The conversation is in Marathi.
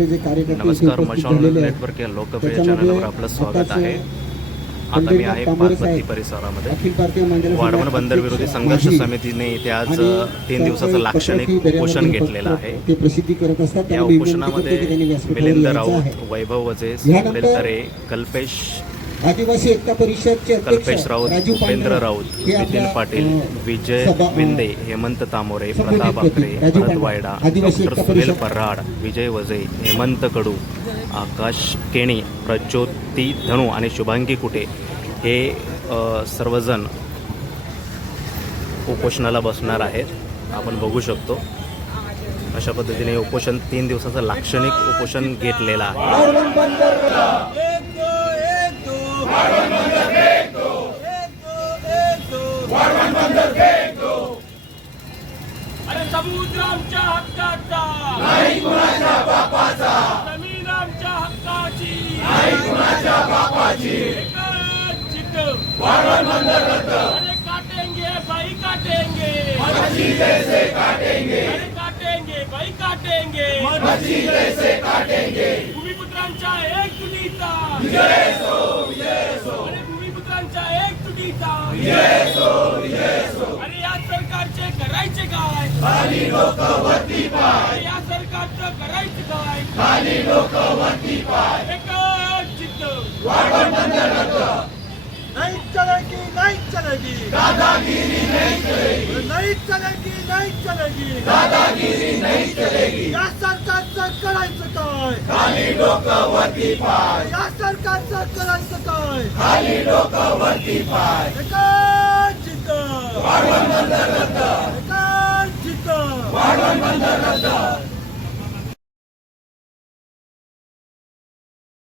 नमस्कार मशाल नेटवर्क या लोकप्रिय चॅनलवर आपलं स्वागत आहे. आता मी आहे साहेब, परिसरामध्ये. वाढवण बंदर विरोधी संघर्ष समितीने इथे आज तीन दिवसाचं लाक्षणिक उपोषण घेतलेलं आहे. या उपोषणामध्ये मिलिंद राऊत. वैभव वजे सुनील तरे कल्पेश आदिवासी एकता परिषदचे अध्यक्ष कल्पेश राऊत राजू उपेंद्र राऊत हे नितीन पाटील अं, विजय अं, विंदे हेमंत तामोरे प्रताप. आकरे भरत वायडा डॉक्टर सुनील. पराड विजय वजे हेमंत कडू आकाश केणी प्रज्योती धनू आणि शुभांगी कुटे हे सर्वजण उपोषणाला बसणार आहेत. आपण बघू शकतो. अशा पद्धतीने हे उपोषण तीन दिवसाचं लाक्षणिक उपोषण घेतलेलं आहे. अरे समुद्र आमच्या हक्काचा. नाही कुणाच्या बापाचा जमीन आमच्या हक्काची. नाही कुणाच्या बापाची अरे काटेंगे भाई काटेंगे. मच्छी जैसे काटेंगे. अरे काटेंगे भाई काटेंगे. मच्छी जैसे काटेंगे. भूमिपुत्रांच्या एक तुटीचा विजय सो विजय सो अरे भूमिपुत्रांच्या तुटीचा विजय सो विजय सो अरे या सरकारचे करायचे काय? खाली लोक वरती पाय या सरकारचं करायचं काय? खाली लोक वरती पाय. एकच चित्त. नहीं चलेगी नहीं चलेगी दादागिरी नहीं चलेगी नहीं चलेगी नहीं चलेगी दादागिरी नहीं चलेगी काय खाली लोक वरती पाय. या सरकारचं करायचं काय? खाली लोक वरती पाय. एकाच वाढवण